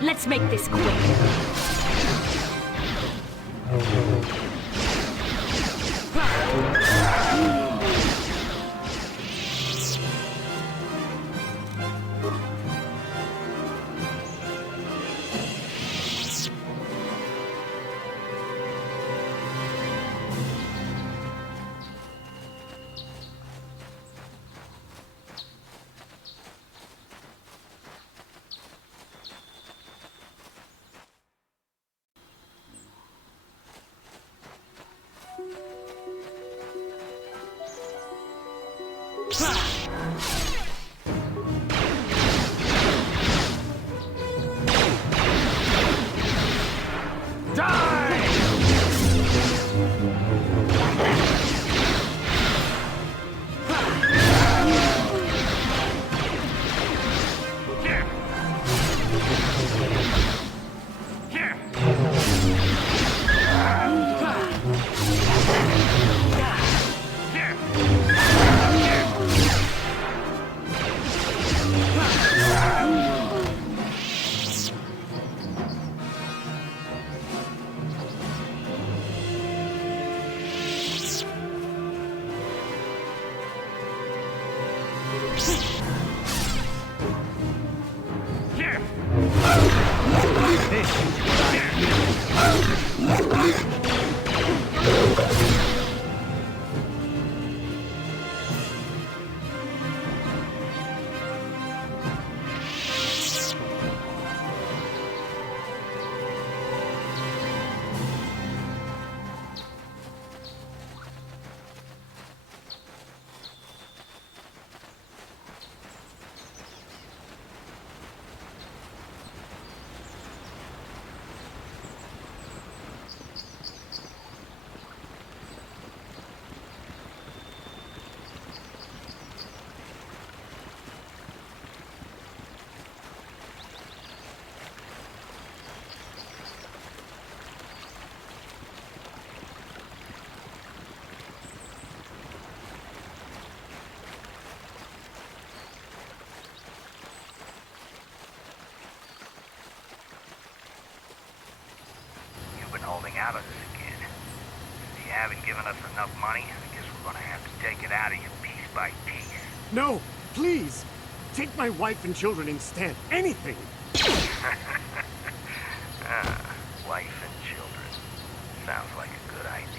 Let's make this quick. Holding out on this again. If you haven't given us enough money, I guess we're gonna have to take it out of you piece by piece. No, please! Take my wife and children instead. Anything! Wife and children. Sounds like a good idea.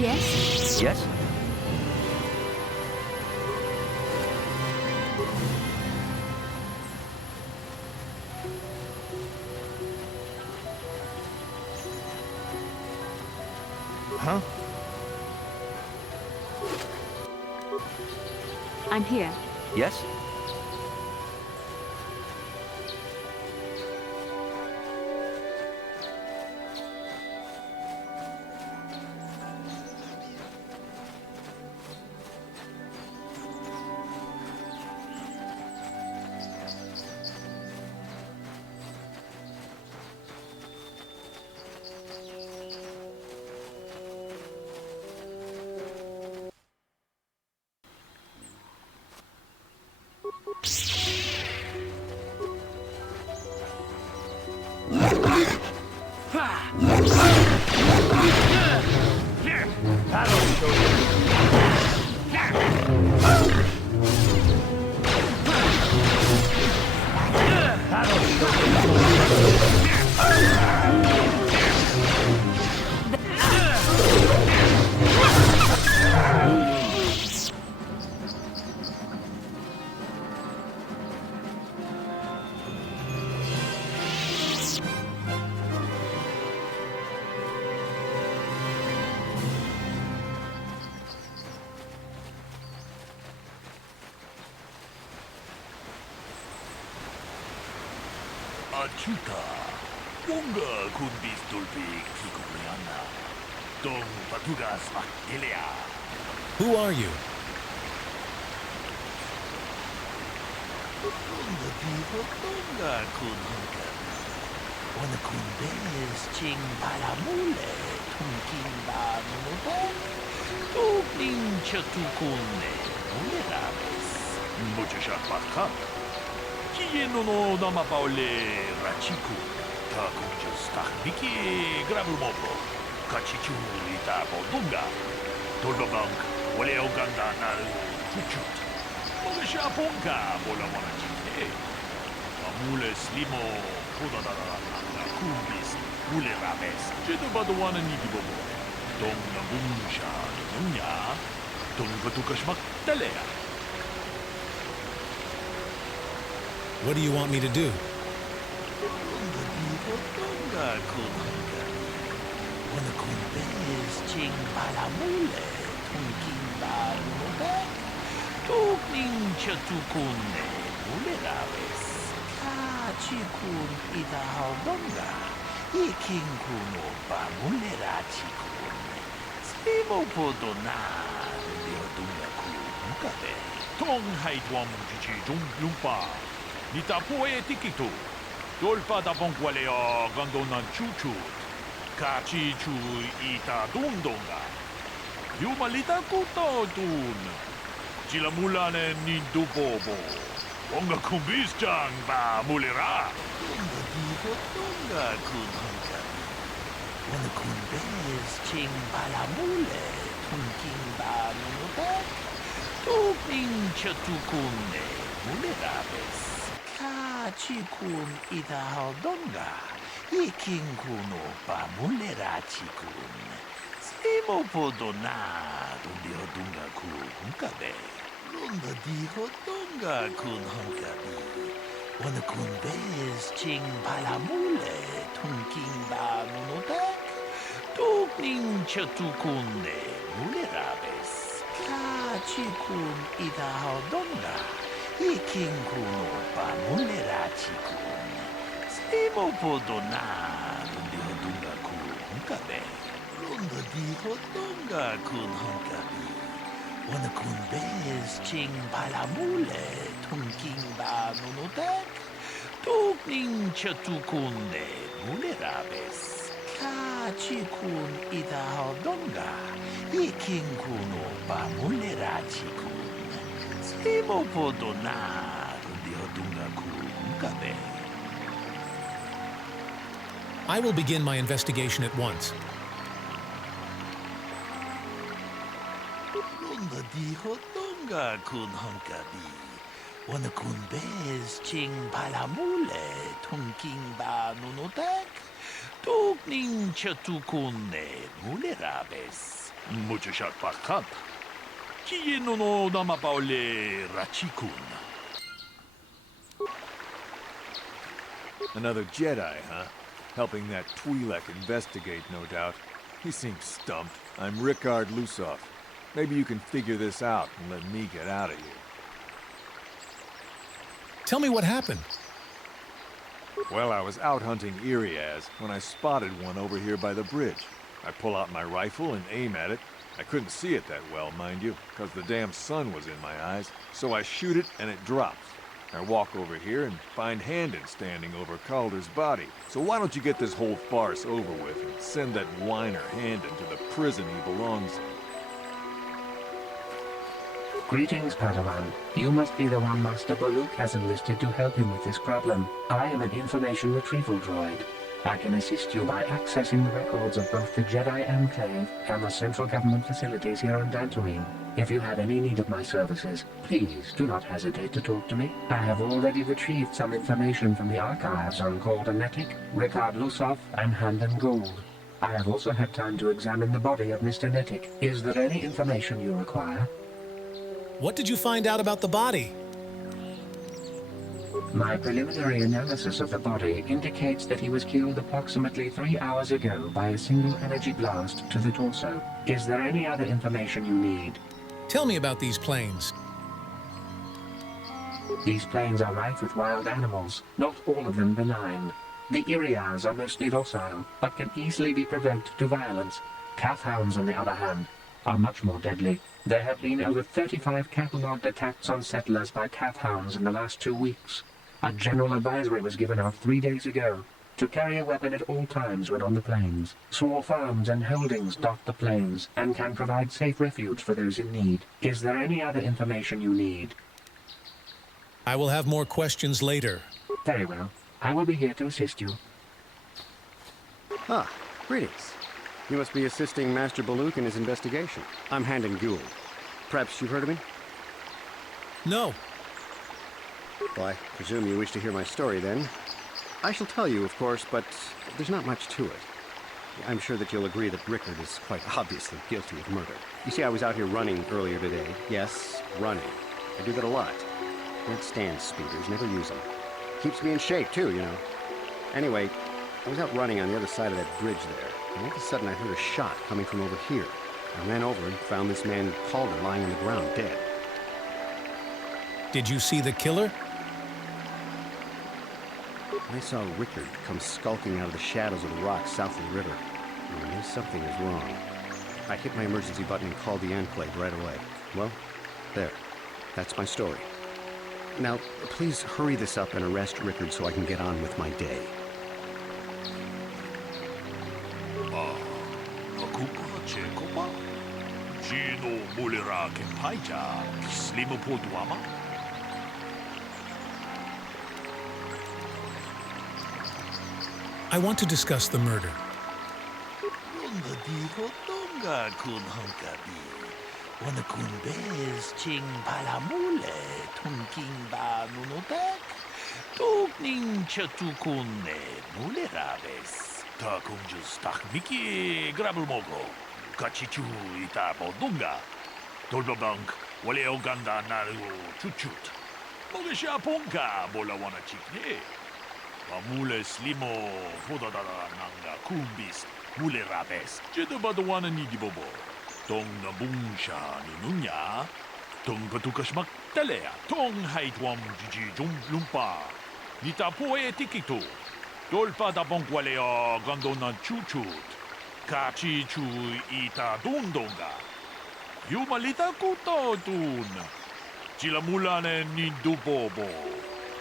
Yes? Yes? Huh? I'm here. Yes? Chuta. Wonga kun bistulpi kikuliana. Dong patugas makilea. Who are you? Wonga piho tonga kun honka. Wana kun bez ching palamule. Tunkin ba nunuta. Tupin chatukune. Mulerames. Mucho shakpaka. Kieno no dama paole rachiku. Takunjas tahmiki grabumobo. Kachichu ita bodunga. Tolobang wale oganda na chuchut. Moga shaponga bola wana chite. Amule slimo podadara na kumbis. Mule rames. Chedo badowana nigibobo. Dong na bumsha nunya. Dong batukashmak talea. What do you want me to do? Tong hai tuam chichi jung lumpa. Nita poe tikitu. Dolpa da bonqualeo gandonan chuchu. Kachi chu ita dundonga. Yumalita kuto dun. Chilamulane nindu bobo. Onga kumbis jang ba mulera. Onga diho tonga kunhanka. Wana kumbes ching balamule. Tunking ba nunuta. Tuping chatukune. Mulerabes. Chikun ita haldonga. Ikin kuno pa mulera chikun. Simo podona dundi hodunga kun kabe. Lunda di hodunga kun honkabi. Wana kun bez ching palamule tunking ba nunotak. Tukning chatukunne mulerabes. Chikun ita haldonga. Ikin kuno pa mulera chikun. Simo podona dundi hodunga kun kabe. Lunda di hodunga kun honkabi. Wana kun bez ching palamule tunking ba nunutak. Tukning chatukunne mulerabes. Chikun ita hodunga. Ikin kuno pa mulera chikun. Simo podona dundi hodunga kun kabe. I will begin my investigation at once. Lunda di hodunga kun honkabi. Wana kun bez ching palamule tunking ba nunutak. Tukning chatukunne mulerabes. Mucho shakpakat. Kieno no dama paole rachikun. Another Jedi, huh? Helping that Twi'lek investigate, no doubt. He seems stumped. I'm Rickard Lusoff. Maybe you can figure this out and let me get out of here. Tell me what happened. Well, I was out hunting Iriaz when I spotted one over here by the bridge. I pull out my rifle and aim at it. I couldn't see it that well, mind you, because the damn sun was in my eyes. So I shoot it and it drops. I walk over here and find Handon standing over Calder's body. So why don't you get this whole farce over with and send that whiner Handon to the prison he belongs in? Greetings, Padawan. You must be the one Master Baluk has enlisted to help him with this problem. I am an information retrieval droid. I can assist you by accessing the records of both the Jedi Enclave and the central government facilities here on Dantooine. If you have any need of my services, please do not hesitate to talk to me. I have already retrieved some information from the archives on Calder Netic, Rickard Lusoff, and Handon Gould. I have also had time to examine the body of Mr. Netic. Is there any information you require? What did you find out about the body? My preliminary analysis of the body indicates that he was killed approximately 3 hours ago by a single energy blast to the torso. Is there any other information you need? Tell me about these planes. These plains are rife with wild animals, not all of them benign. The Irias are mostly docile, but can easily be provoked to violence. Calf hounds, on the other hand, are much more deadly. There have been over 35 cattle-logged attacks on settlers by calf hounds in the last 2 weeks. A general advisory was given out 3 days ago to carry a weapon at all times when on the plains. Small farms and holdings dot the plains and can provide safe refuge for those in need. Is there any other information you need? I will have more questions later. Very well. I will be here to assist you. Ah, greetings. You must be assisting Master Baluk in his investigation. I'm Handon Gould. Perhaps you've heard of me? No. Well, I presume you wish to hear my story, then. I shall tell you, of course, but there's not much to it. I'm sure that you'll agree that Rickard is quite obviously guilty of murder. You see, I was out here running earlier today. Yes, running. I do that a lot. Can't stand speeders, never use them. Keeps me in shape, too, you know. Anyway, I was out running on the other side of that bridge there, and all of a sudden I heard a shot coming from over here. I ran over and found this man Calder lying on the ground, dead. Did you see the killer? I saw Rickard come skulking out of the shadows of the rocks south of the river. I knew something was wrong. I hit my emergency button and called the Enclave right away. Well, there. That's my story. Now, please hurry this up and arrest Rickard so I can get on with my day. Nakupa, Chekopa, Gino Mulera Kempaija, Slimo Poduama. I want to discuss the murder. Lunga diho tunga kun hunkabi. Wana kun bez ching palamule tunking ba nunotek. Tukning chatukune muleraves. Takung just takmiki grabulmogo. Kachichu ita bodunga. Tolbabank wale oganda naru chuchut. Mogesha ponka bola wana chikne. Mule slimo podadara nanga kumbis mule rabes jedabadawana ni dibobo tong na bungsha nunya tong patukashmak talea tong haitwam jiji jum lumpa nita poe tikito dolpa da bonkwalea gandona chuchut kachi chu ita dundonga yumalita kuto tun chilamulane ni dubobo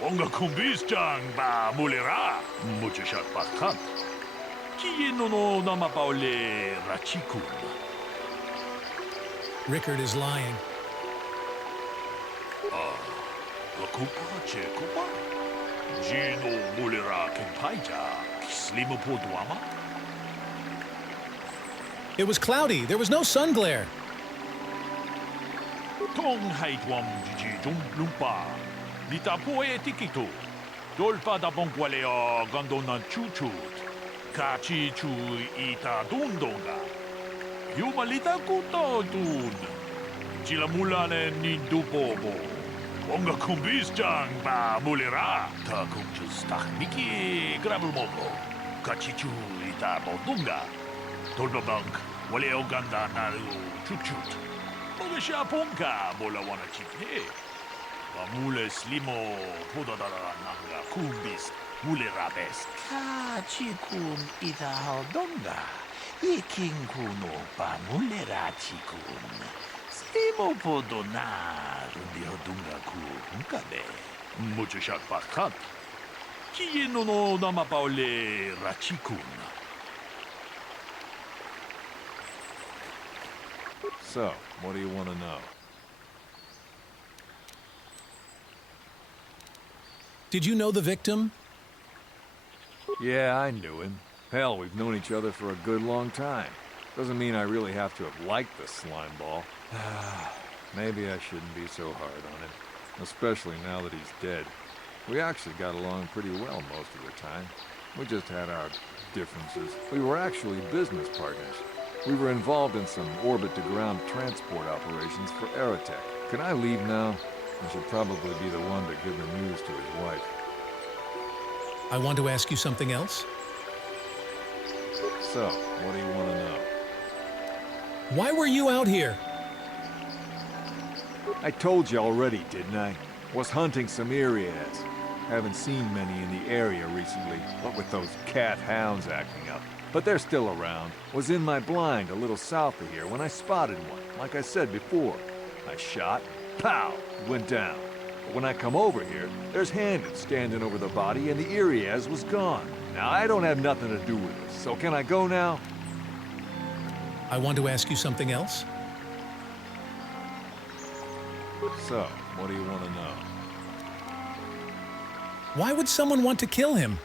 Onga kumbis jang ba mulera mucho shat patkan. Kiye no nama paole rachikun. Rickard is lying. Lakupa chekupa. Gino mulera kempaija. Slimo poduama. It was cloudy. There was no sun glare. Tong haitwam jiji jum lumpa. Nita poe tikito. Dolpa da bonkwalea gandona chuchut. Kachi chu ita dundonga. Yumalita kuto dun. Chilamulane ni dubobo. Onga kumbis jang ba mulera. Ta kumjus takmiki grabulmogo. Kachi chu ita bodunga. Dolpa bank wale oganda naru chuchut. Mogesha ponka bola wana chikne. Mule slimo podadara nanga kumbis mule rabes. Kachikun ita hodonga. Iking kuno pa mule rachikun. Slimo podona rundi hodunga ku hunkabe. Mucho shat pakat. Kiye no nama paole rachikun. So, what do you want to know? Did you know the victim? Yeah, I knew him. Hell, we've known each other for a good long time. Doesn't mean I really have to have liked the slime ball. Maybe I shouldn't be so hard on him. Especially now that he's dead. We actually got along pretty well most of the time. We just had our differences. We were actually business partners. We were involved in some orbit-to-ground transport operations for Aerotech. Can I leave now? I should probably be the one to give the news to his wife. I want to ask you something else. So, what do you want to know? Why were you out here? I told you already, didn't I? Was hunting some Irias. Haven't seen many in the area recently, what with those cat hounds acting up. But they're still around. Was in my blind a little south of here when I spotted one, like I said before. I shot, pow, it went down. But when I come over here, there's Handed standing over the body and the Irias was gone. Now, I don't have nothing to do with this, so can I go now? I want to ask you something else. So, what do you want to know? Why would someone want to kill him?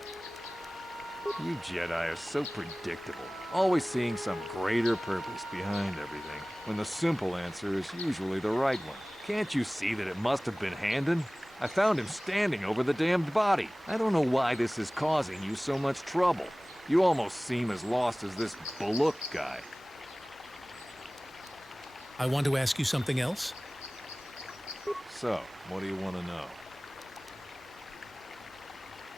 You Jedi are so predictable, always seeing some greater purpose behind everything, when the simple answer is usually the right one. Can't you see that it must have been Handon? I found him standing over the damned body. I don't know why this is causing you so much trouble. You almost seem as lost as this Baluk guy. I want to ask you something else. So, what do you want to know?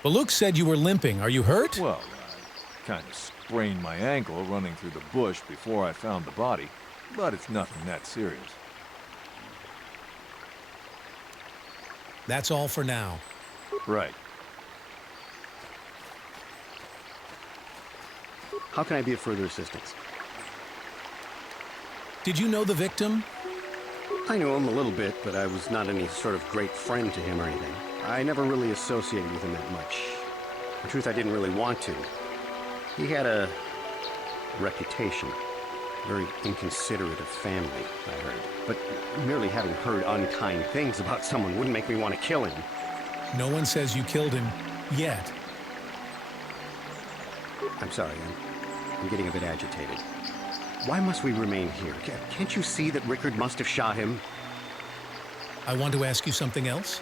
Baluk said you were limping. Are you hurt? Well, I kind of sprained my ankle running through the bush before I found the body, but it's nothing that serious. That's all for now. Right. How can I be of further assistance? Did you know the victim? I knew him a little bit, but I was not any sort of great friend to him or anything. I never really associated with him that much. In truth, I didn't really want to. He had a reputation. Very inconsiderate of family, I heard. But merely having heard unkind things about someone wouldn't make me want to kill him. No one says you killed him yet. I'm sorry, I'm getting a bit agitated. Why must we remain here? Can't you see that Rickard must have shot him? I want to ask you something else.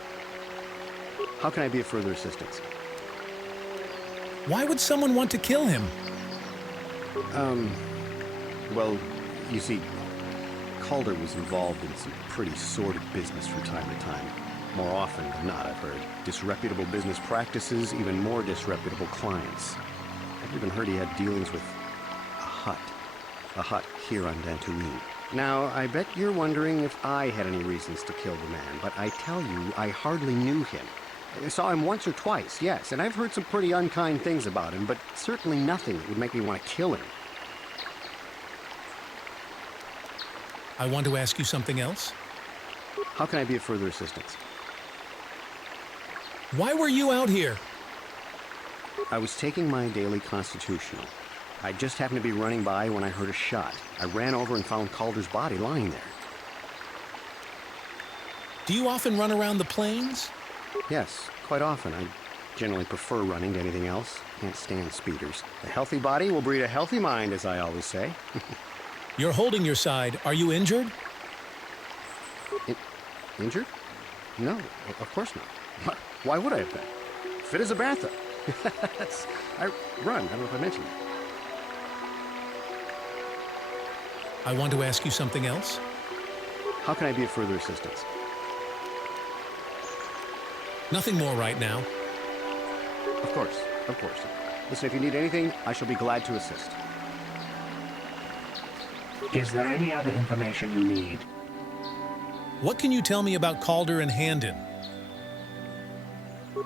How can I be of further assistance? Why would someone want to kill him? Well, you see, Calder was involved in some pretty sordid business from time to time. More often than not, I've heard. Disreputable business practices, even more disreputable clients. I've even heard he had dealings with a hut here on Dantooine. Now, I bet you're wondering if I had any reasons to kill the man, but I tell you, I hardly knew him. I saw him once or twice, yes, and I've heard some pretty unkind things about him, but certainly nothing that would make me want to kill him. I want to ask you something else. How can I be of further assistance? Why were you out here? I was taking my daily constitutional. I just happened to be running by when I heard a shot. I ran over and found Calder's body lying there. Do you often run around the plains? Yes, quite often. I generally prefer running to anything else. Can't stand speeders. A healthy body will breed a healthy mind, as I always say. You're holding your side. Are you injured? Injured? No, of course not. Why would I have been? Fit as a bathtub. I run. I don't know if I mentioned that. I want to ask you something else. How can I be of further assistance? Nothing more right now. Of course, of course. Listen, if you need anything, I shall be glad to assist. Is there any other information you need? What can you tell me about Calder and Handon?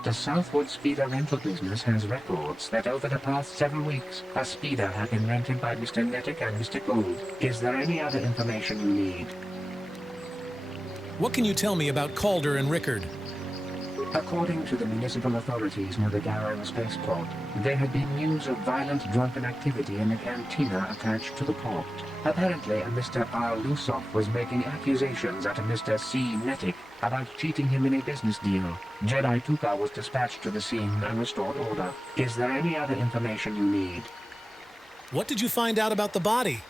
The Southwood Speeder rental business has records that over the past several weeks, a speeder had been rented by Mr. Nettic and Mr. Gould. Is there any other information you need? What can you tell me about Calder and Rickard? According to the municipal authorities near the Garan spaceport, there had been news of violent drunken activity in the cantina attached to the port. Apparently, a Mr. R. Lusoff was making accusations at a Mr. C. Nettic about cheating him in a business deal. Jedi Tuka was dispatched to the scene and restored order. Is there any other information you need? What did you find out about the body?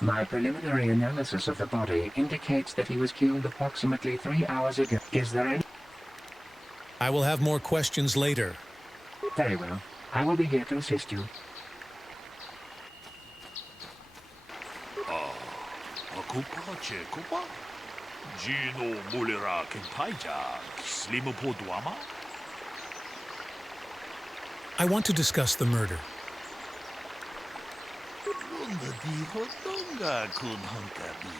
My preliminary analysis of the body indicates that he was killed approximately 3 hours ago. Is there any... I will have more questions later. Very well. I will be here to assist you. Ako pa, Cheko pa. Gino Mulera Kentaija, Slimo po Duama. I want to discuss the murder. Lunga di hotonga kun hunkabi.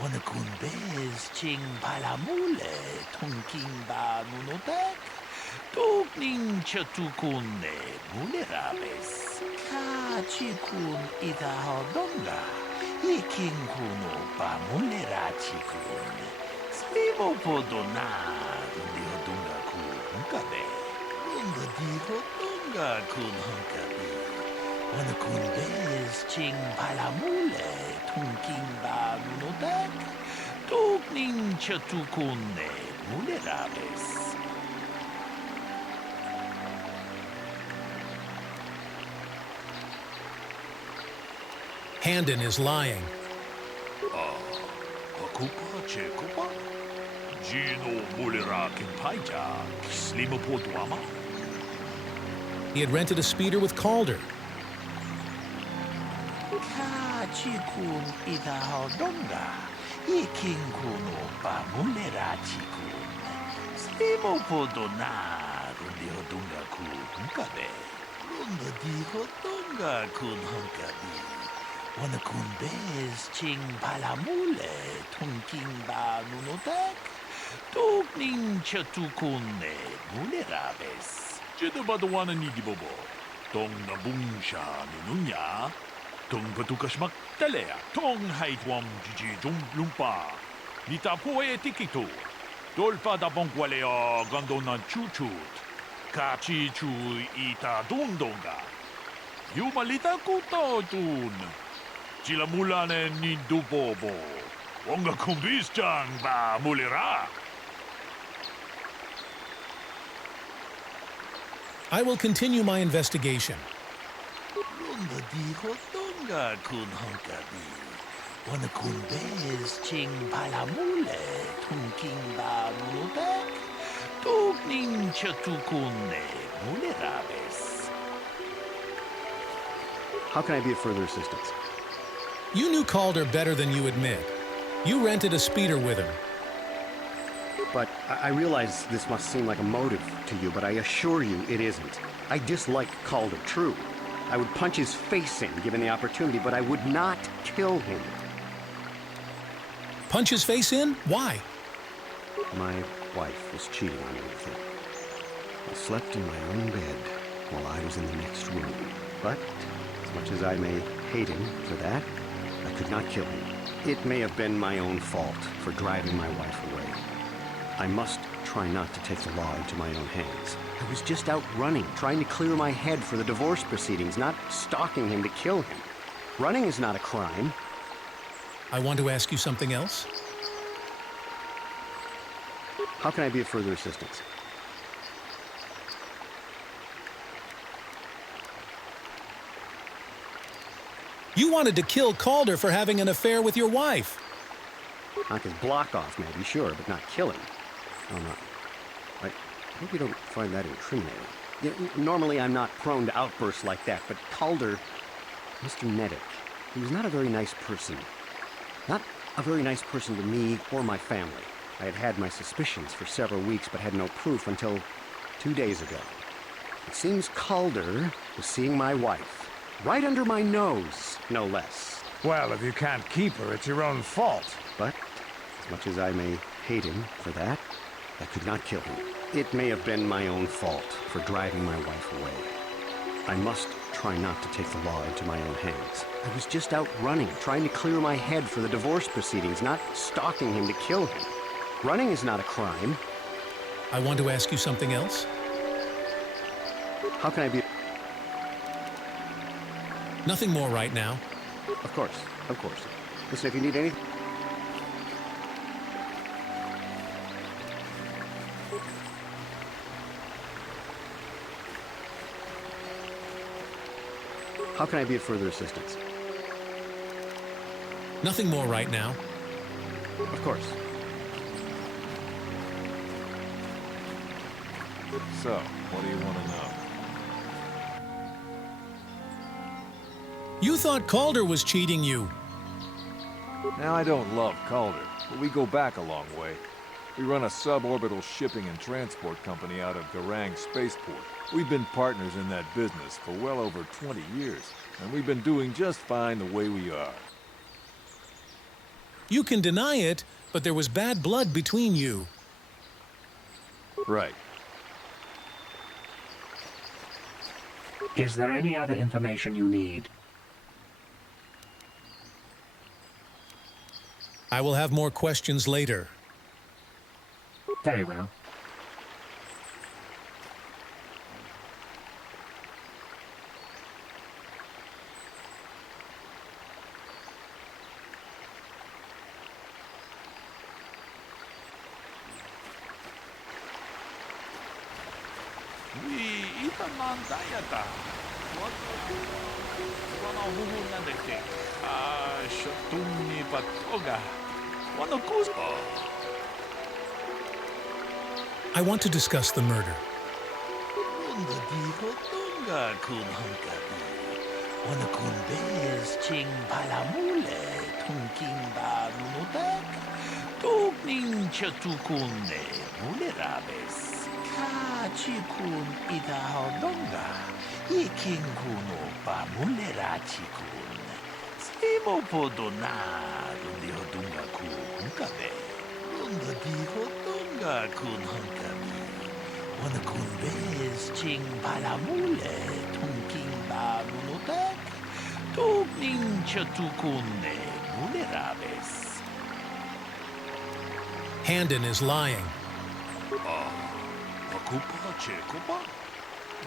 Wanakunbez ching palamule tungking ba nunotek. Tukning chatukune mulerabes. Ka chikun itahodonga. Iking kuno ba mulera chikun. Slimo podona dihodunga kun hunkabe. Runda dihodunga kun hunkabe. Wanakunbez ching palamule tungking ba nunotek. Tukning chatukune mulerabes. Handon is lying. Akupa chekupa. Gino mulera kinpaija. Slimo podwama. He had rented a speeder with Calder. Ka chikun itahodonga. Iking kuno ba mulera chikun. Slimo podona. Rundi hodunga kun hunkabe. Runda di hodunga kun hunkabe. Wanakunbez ching palamule tungking ba nunotek. Tukning chatukune mulerabes. Chidabadawana nidibobo. Tong nabungsha nununya. Tong patukashmak talea. Tong haitwam jiji lumpa. Nitapoe tikito. Dolpa da bonkwalea gandonan chuchut. Kachi chu ita dundonga. Yumalita kuto dun. Sila mulane ni dubobo. Wonga kumbistang ba mulera. I will continue my investigation. Runda di hodonga kun hunkabi. Wanakunbez ching palamule tungking ba nunotek. Tukning chatukune mulerabes. How can I be of further assistance? You knew Calder better than you admit. You rented a speeder with him. But I realize this must seem like a motive to you, but I assure you it isn't. I dislike Calder, true. I would punch his face in given the opportunity, but I would not kill him. Punch his face in? Why? My wife was cheating on me with him. I slept in my own bed while I was in the next room. But, as much as I may hate him for that, I could not kill him. It may have been my own fault for driving my wife away. I must try not to take the law into my own hands. I was just out running, trying to clear my head for the divorce proceedings, not stalking him to kill him. Running is not a crime. I want to ask you something else. How can I be of further assistance? You wanted to kill Calder for having an affair with your wife. Knock his block off, maybe, sure, but not kill him. Oh, no. I hope you don't find that incriminating. Normally, I'm not prone to outbursts like that, but Calder, Mr. Neddick, he was not a very nice person. Not a very nice person to me or my family. I had had my suspicions for several weeks, but had no proof until 2 days ago. It seems Calder was seeing my wife. Right under my nose, no less. Well, if you can't keep her, it's your own fault. But, as much as I may hate him for that, I could not kill him. It may have been my own fault for driving my wife away. I must try not to take the law into my own hands. I was just out running, trying to clear my head for the divorce proceedings, not stalking him to kill him. Running is not a crime. I want to ask you something else. How can I be... Nothing more right now. Of course, of course. Listen, if you need anything... How can I be of further assistance? Nothing more right now. Of course. So, what do you want to know? You thought Calder was cheating you. Now, I don't love Calder, but we go back a long way. We run a suborbital shipping and transport company out of Garang Spaceport. We've been partners in that business for well over 20 years, and we've been doing just fine the way we are. You can deny it, but there was bad blood between you. Right. Is there any other information you need? I will have more questions later. Very well. Itamandayata. Wana humunandete. Shatuni patoga. Wana kusko. I want to discuss the murder. Unda diho tunga kun hunkabi. Wana kun bez ching palamule. Tunking ba nunutak. Tukning chatukune. Mulerabes. Chikun idahaldonga, ikinkuno pa mulera chikun. Simo podona, dundi hodunga ku hunkabe. Unda di hodunga kun hunkabi. Wana kun bez ching palamule, tunking ba nunutek. Tukning chatukune, mulerabes. Handon is lying. Kupa Chekopa?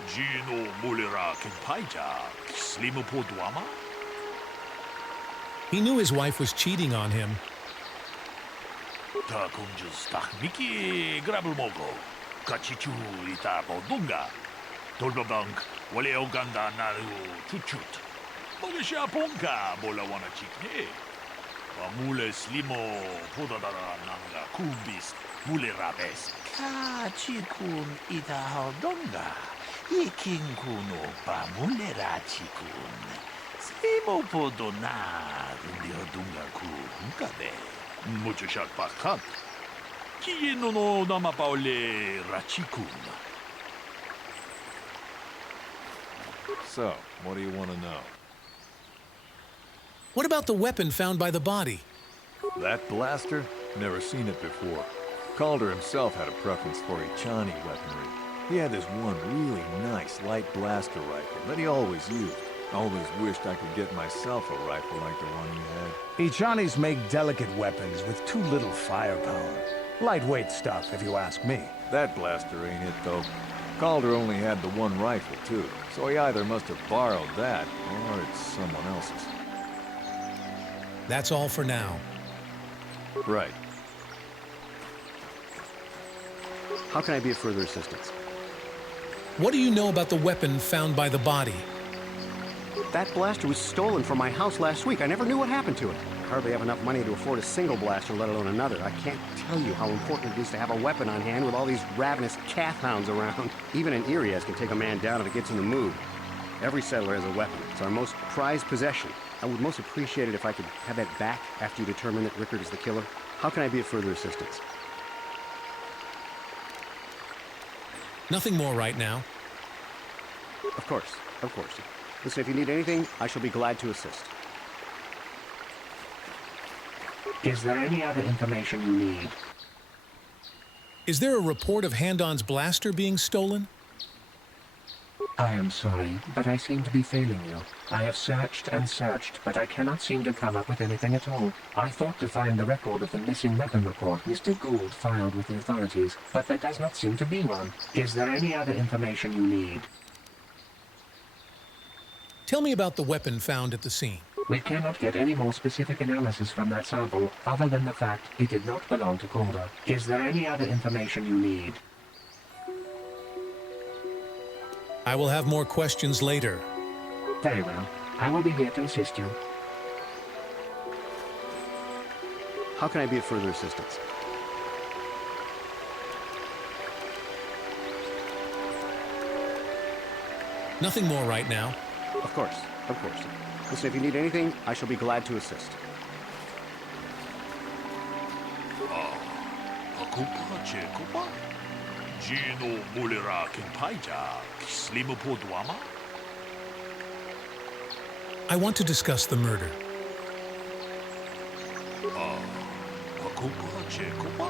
Gino Mulera Kentaija, Slimu Podwama? He knew his wife was cheating on him. Takunjus Takmiki Grabelmogo, Kachichu Ita Bodunga, Tolbabank, Wale Oganda Naru Chuchut, Mogisha Ponka, Bolawana Chikne, Wamule Slimo Podadara Nanga Kumbis, Mulerabes. Chikun idahaldonga, ikinkuno pa mulera chikun. Simo podona, dundi hodunga ku hunkabe. Mucho shak pakat. Kieno no namapaole rachikun. So, what do you want to know? What about the weapon found by the body? That blaster? Never seen it before. Calder himself had a preference for XIII weaponry. He had this one really nice light blaster rifle that he always used. Always wished I could get myself a rifle like the one he had. XIII's make delicate weapons with too little firepower. Lightweight stuff, if you ask me. That blaster ain't it, though. Calder only had the one rifle, too, so he either must have borrowed that, or it's someone else's. That's all for now. Right. How can I be of further assistance? What do you know about the weapon found by the body? That blaster was stolen from my house last week. I never knew what happened to it. I hardly have enough money to afford a single blaster, let alone another. I can't tell you how important it is to have a weapon on hand with all these ravenous calf hounds around. Even an Irias can take a man down if it gets in the mood. Every settler has a weapon. It's our most prized possession. I would most appreciate it if I could have that back after you determine that Rickard is the killer. How can I be of further assistance? Nothing more right now. Of course, of course. Listen, if you need anything, I shall be glad to assist. Is there any other information you need? Is there a report of Handon's blaster being stolen? I am sorry, but I seem to be failing you. I have searched and searched, but I cannot seem to come up with anything at all. I thought to find the record of the missing weapon report Mr. Gould filed with the authorities, but there does not seem to be one. Is there any other information you need? Tell me about the weapon found at the scene. We cannot get any more specific analysis from that sample, other than the fact it did not belong to Calder. Is there any other information you need? I will have more questions later. Very well. I will be here to assist you. How can I be of further assistance? Nothing more right now. Of course, of course. Listen, if you need anything, I shall be glad to assist. Akupa Chekopa? Gino Mulera Kentaija, Slimu Podwama? I want to discuss the murder. Ako ba, Cheko ba?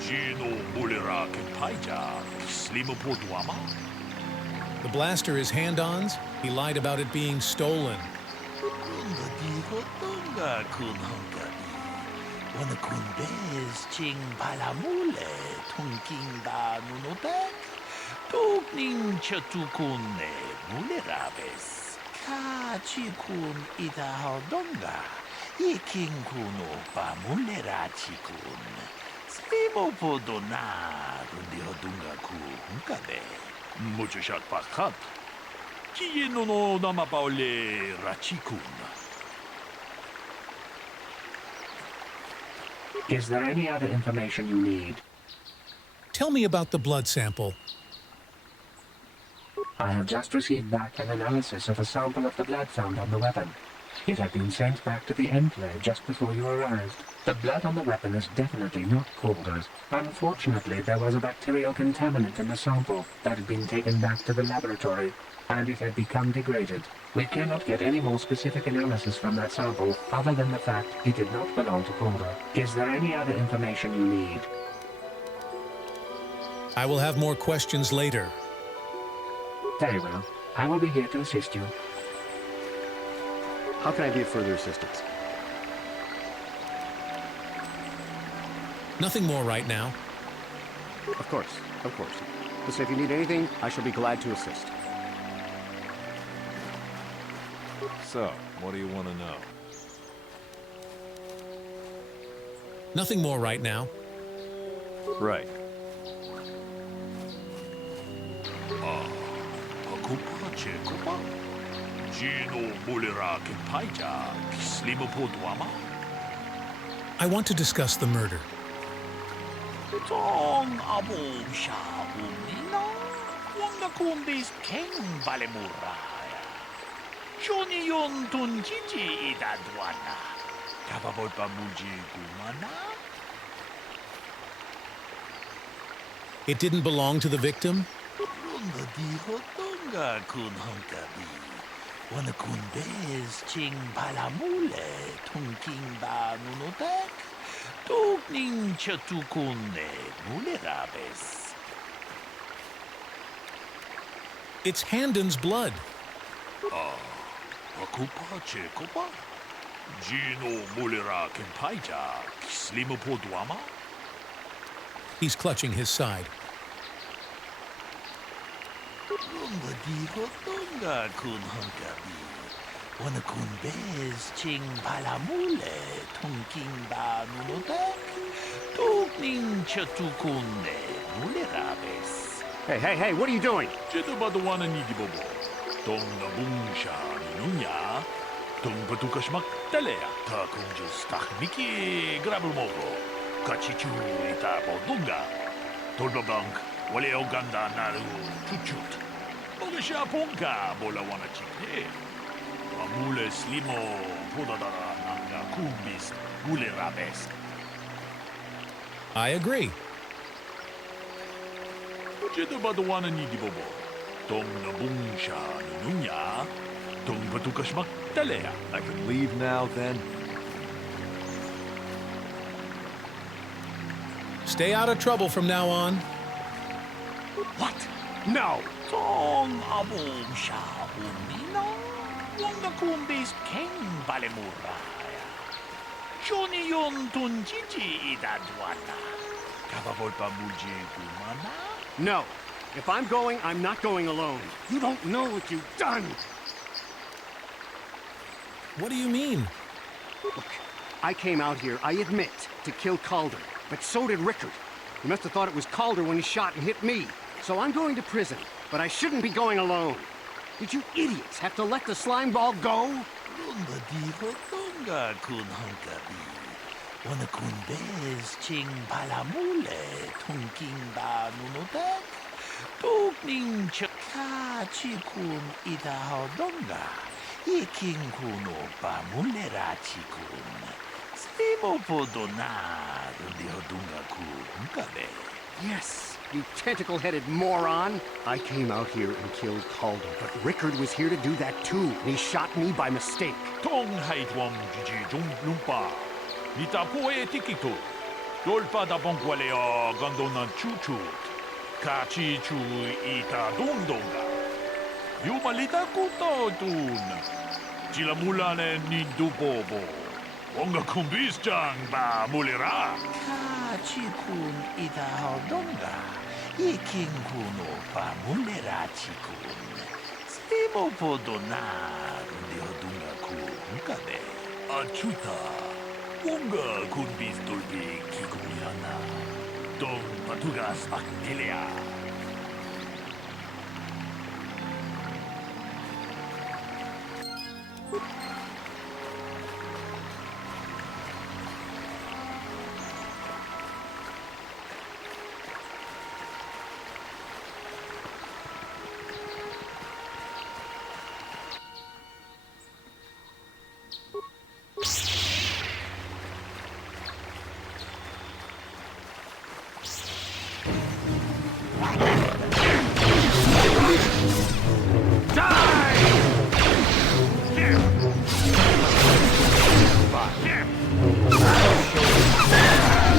Gino mulera kentaija, slimo po duama? The blaster is hand-ons. He lied about it being stolen. Kunga diho tunga kun hongkabi. Wana kun bez ching palamule, tungking ba nunotek. Tugning chatukun ne mulerabes. Ka chikun ita hodonga. Iking kuno pa mulera chikun. Slimo po dona, kundi hodunga ku hunkabe. Mucho shot pakat. Kieno no namapaole rachikun. Is there any other information you need? Tell me about the blood sample. I have just received back an analysis of a sample of the blood found on the weapon. It had been sent back to the enclave just before you arrived. The blood on the weapon is definitely not Calder's. Unfortunately, there was a bacterial contaminant in the sample that had been taken back to the laboratory, and it had become degraded. We cannot get any more specific analysis from that sample, other than the fact it did not belong to Calder. Is there any other information you need? I will have more questions later. Very well. I will be here to assist you. How can I be of further assistance? Nothing more right now. Of course, of course. Listen, if you need anything, I shall be glad to assist. So, what do you want to know? Nothing more right now. Right. Ako ba, Cheko ba? Gino mulera kentaija, slimo po duama? I want to discuss the murder. Tong abo siya umina, wanga kumbis keng balemuraya. Johnny yon tunjiji idadwana, kapabol pa muji gumana? It didn't belong to the victim? Runga diho tunga kun hongkabi. Wana kun bez ching palamule, tungking ba nunotek. Tugning chatukun ne mulerabes. It's Handon's blood. Ako ba, Cheko ba? Gino mulera kentaija, slimo po duama? He's clutching his side. Runga diho tunga kun hongkabi. Wana kun bez ching palamule, tungking ba nunotek. Tugning chatukun ne mulerabes. Hey, what are you doing? Jito ba duwana ni Dibobo? Tong nabung siya ninunya. Tong patukasmak talea. Ta kung just takmiki grabel mogo. Kachichu ita podunga. Tolba blank, wale o ganda naru chuchut. Boga siya pongka, bola wana chikne. Amule slimo podadara nanga kumbis mulerabes. I agree. Jito ba duwana ni Dibobo? Tong nabung siya ninunya. Tong patukasmak talea. I can leave now, then? Stay out of trouble from now on. What? No! Tong abong siya umina. Wanga kumbis keng balemuraya. Johnny yon tunjiji idadwana. Kapabol pa muji gumana? No. If I'm going, I'm not going alone. You don't know what you've done! What do you mean? Look, I came out here, I admit, to kill Calder. But so did Rickard. He must have thought it was Calder when he shot and hit me. So I'm going to prison, but I shouldn't be going alone. Did you idiots have to let the slime ball go? Runga diho tunga kun hongkabi. Wana kun bez ching palamule, tungking ba nunotek. Tugning chaka chikun ita hodonga. Iking kuno pa mulera chikun. Slimo podona, rundi hodunga ku hunkabe. Yes, you tentacle-headed moron. I came out here and killed Calder, but Rickard was here to do that too, and he shot me by mistake. Tong haitwam jiji jung lumpa. Nita poe tikito. Dolpa da bonqualeo gondonan chuchut. Kachi chu ita dundonga. Yumalita kuto tun. Chilamulane nindubobo. Onga kumbisjang ba mulira. Kachi kun ita hodonga. Ikin kuno pa mulira chikun. Stimo podonar de hodunga kun kade. Achuta. Onga kumbis dolbi kikuliana. Don patugas aktelea.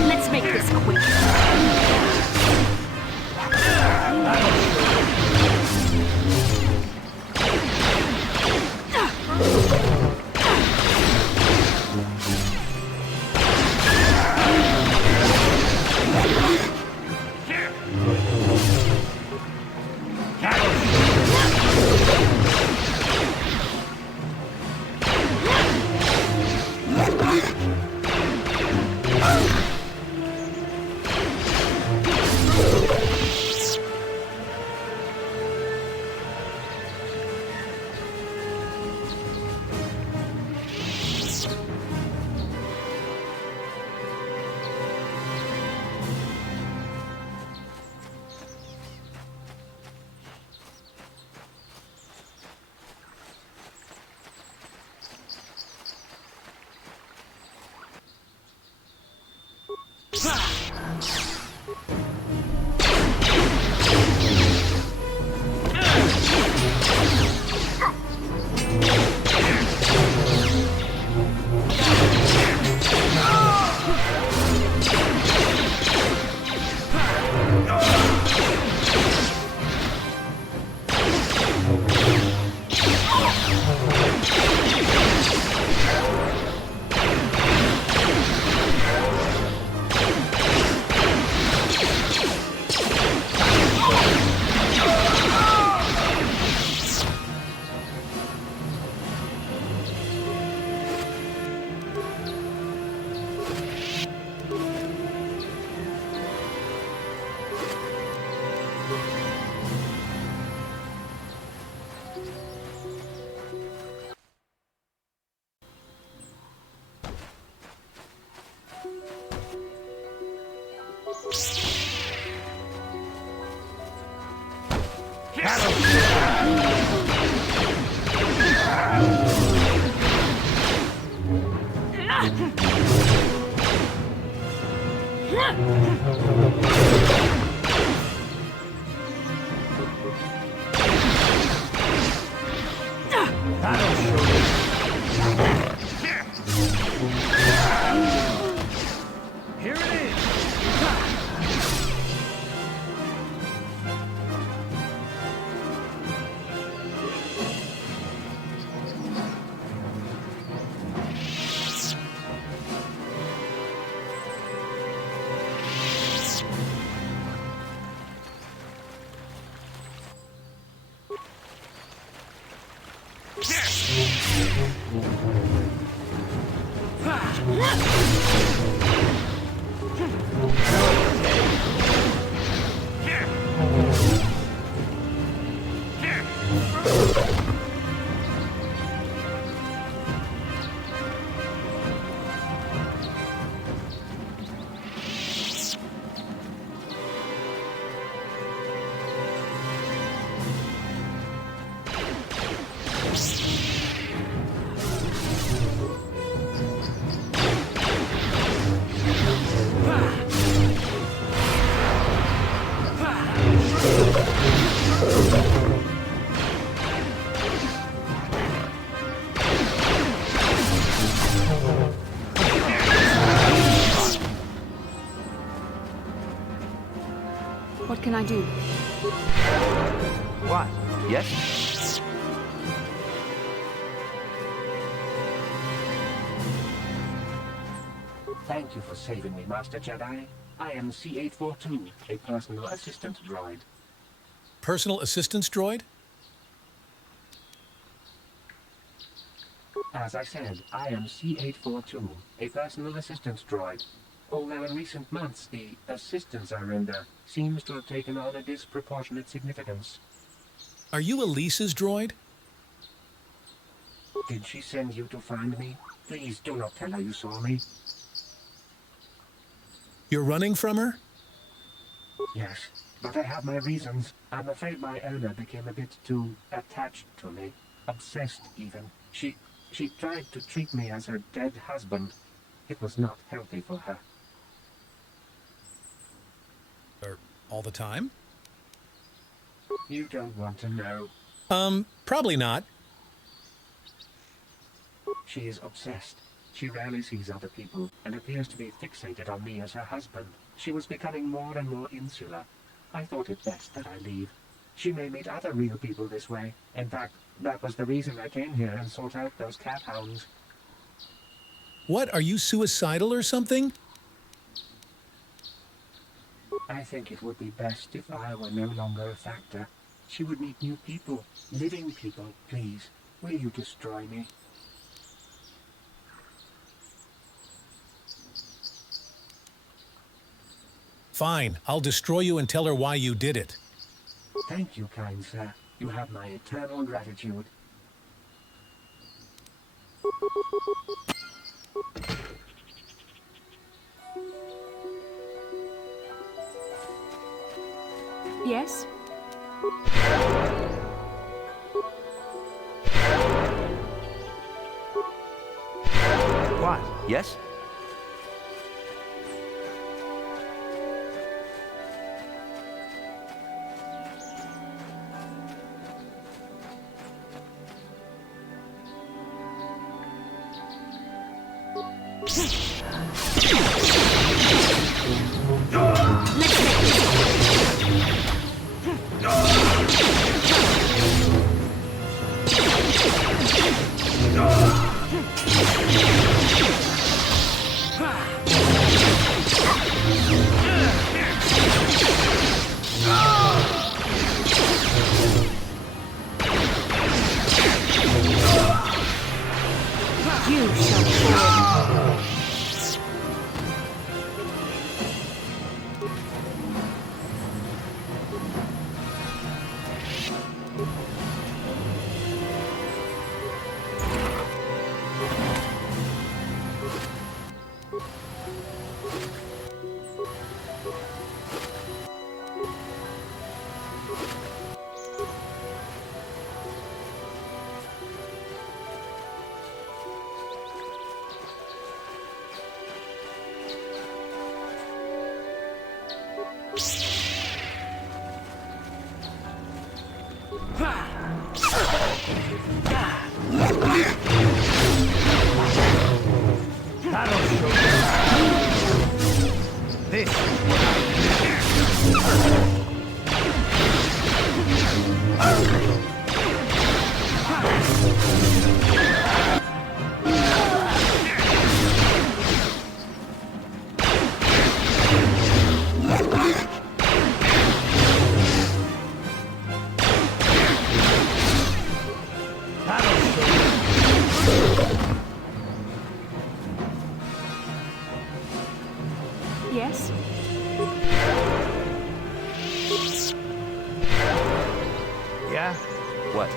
Let's make this quick. What can I do? What? Yes? Thank you for saving me, Master Jedi. I am C842, a personal assistant droid. Personal assistance droid? As I said, I am C842, a personal assistance droid. Although in recent months the assistance I render seems to have taken on a disproportionate significance. Are you Elise's droid? Did she send you to find me? Please do not tell her you saw me. You're running from her? Yes, but I have my reasons. I'm afraid my owner became a bit too attached to me. Obsessed, even. She tried to treat me as her dead husband. It was not healthy for her. Or all the time? You don't want to know. Probably not. She is obsessed. She rarely sees other people and appears to be fixated on me as her husband. She was becoming more and more insular. I thought it best that I leave. She may meet other real people this way. In fact, that was the reason I came here and sought out those cat hounds. What, are you suicidal or something? I think it would be best if I were no longer a factor. She would meet new people, living people. Please, will you destroy me? Fine, I'll destroy you and tell her why you did it. Thank you, kind sir. You have my eternal gratitude. Yes? What? Yes? You shall fall. Yes? Yeah? What?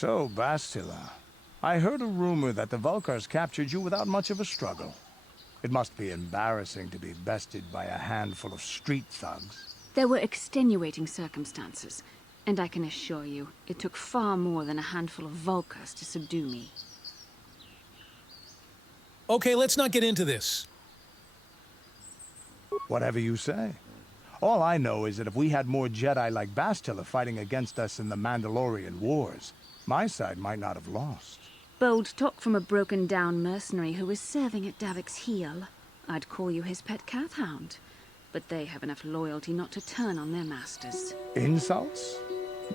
So, Bastila, I heard a rumor that the Vulkars captured you without much of a struggle. It must be embarrassing to be bested by a handful of street thugs. There were extenuating circumstances, and I can assure you, it took far more than a handful of Vulkars to subdue me. Okay, let's not get into this. Whatever you say. All I know is that if we had more Jedi like Bastila fighting against us in the Mandalorian Wars, my side might not have lost. Bold talk from a broken-down mercenary who is serving at Davik's heel. I'd call you his pet cat-hound. But they have enough loyalty not to turn on their masters. Insults?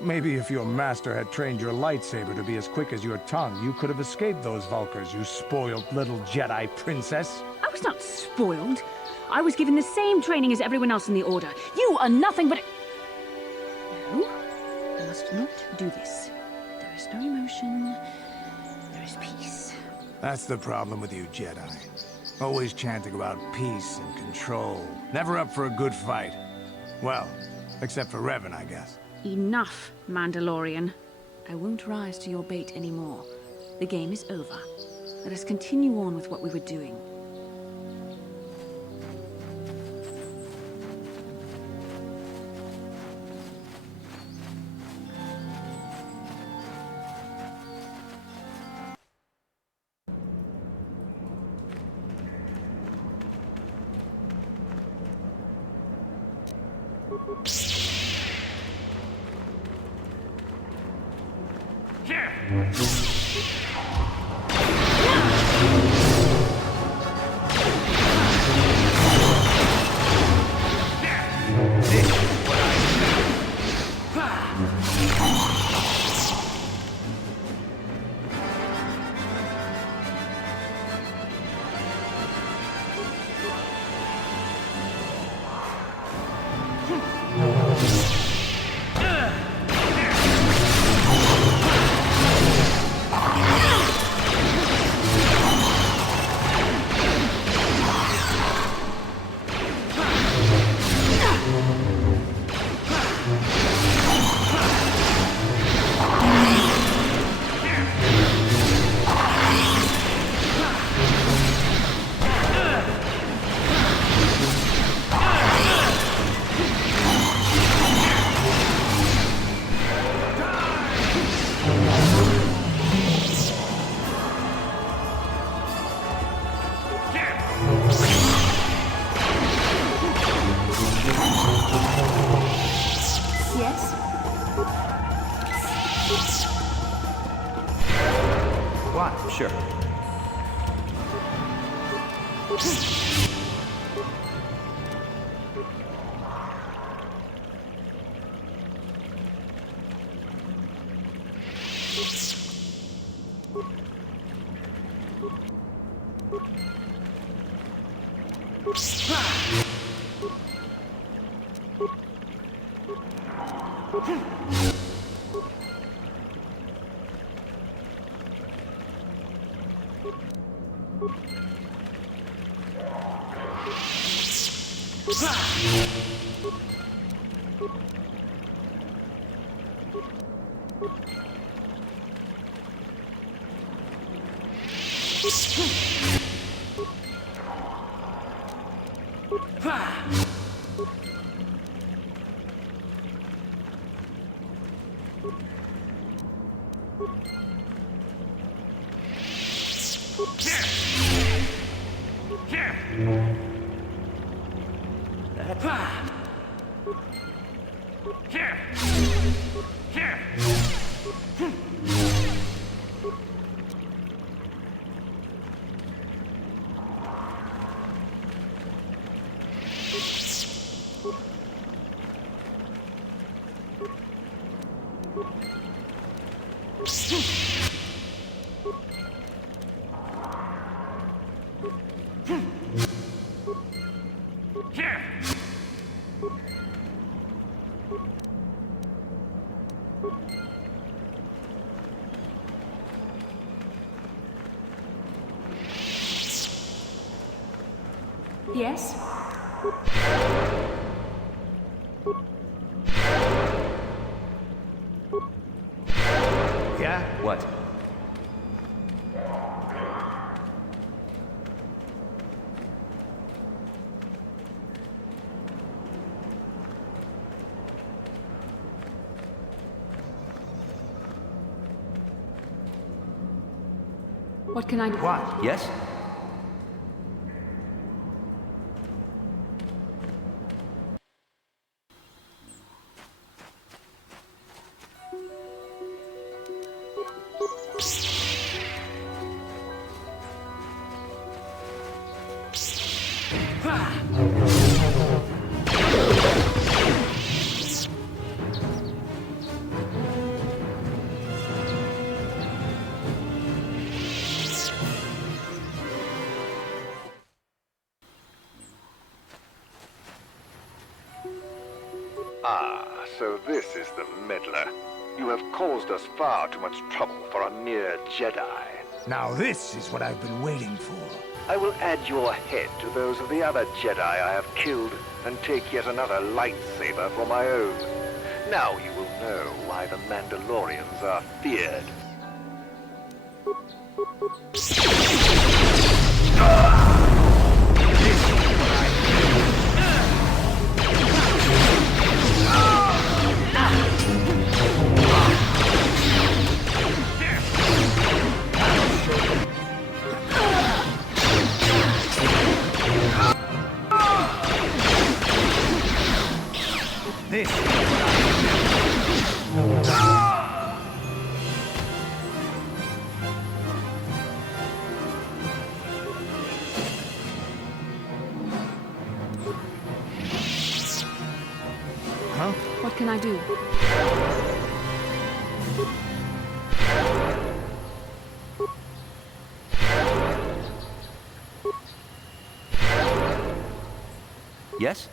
Maybe if your master had trained your lightsaber to be as quick as your tongue, you could have escaped those Vulkars, you spoiled little Jedi princess. I was not spoiled. I was given the same training as everyone else in the Order. You are nothing but... No, I must not do this. There is no emotion. There is peace. That's the problem with you Jedi. Always chanting about peace and control. Never up for a good fight. Well, except for Revan, I guess. Enough, Mandalorian. I won't rise to your bait anymore. The game is over. Let us continue on with what we were doing. Why? Sure. Yes? Yeah? What can I do? What? Yes? Ah, so this is the meddler. You have caused us far too much trouble for a mere Jedi. Now this is what I've been waiting for. I will add your head to those of the other Jedi I have killed, and take yet another lightsaber for my own. Now you will know why the Mandalorians are feared. This. Huh? What can I do? Yes?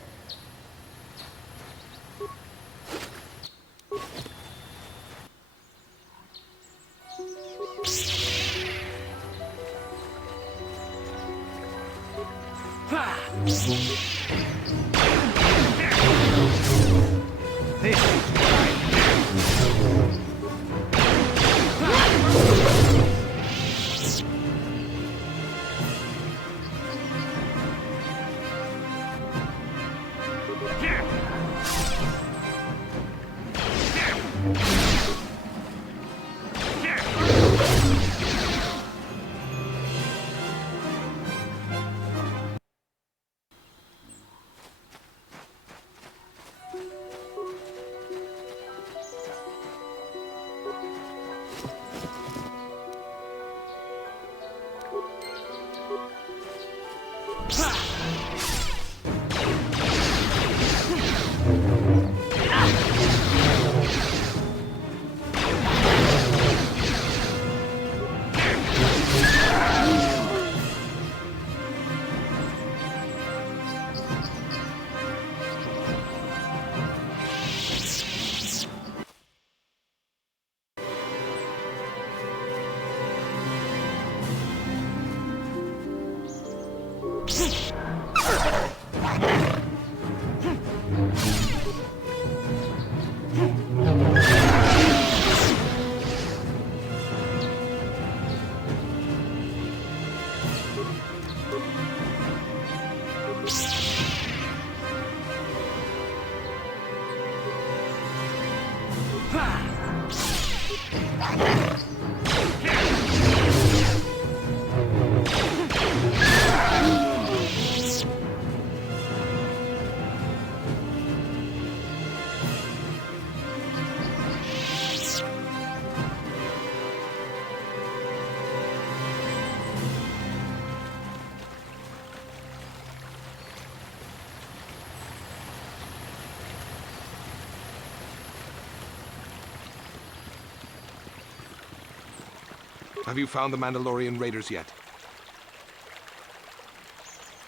Have you found the Mandalorian raiders yet?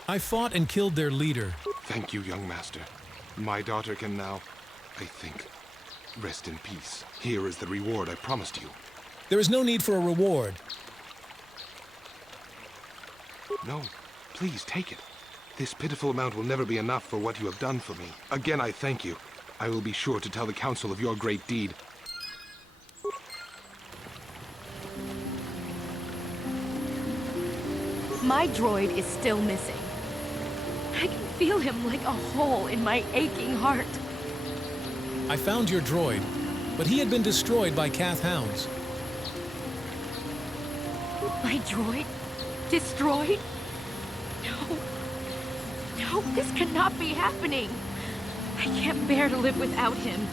I fought and killed their leader. Thank you, young master. My daughter can now, I think, rest in peace. Here is the reward I promised you. There is no need for a reward. No, please take it. This pitiful amount will never be enough for what you have done for me. Again, I thank you. I will be sure to tell the council of your great deed. My droid is still missing. I can feel him like a hole in my aching heart. I found your droid, but he had been destroyed by Cath hounds. My droid? Destroyed? No. No, this cannot be happening. I can't bear to live without him.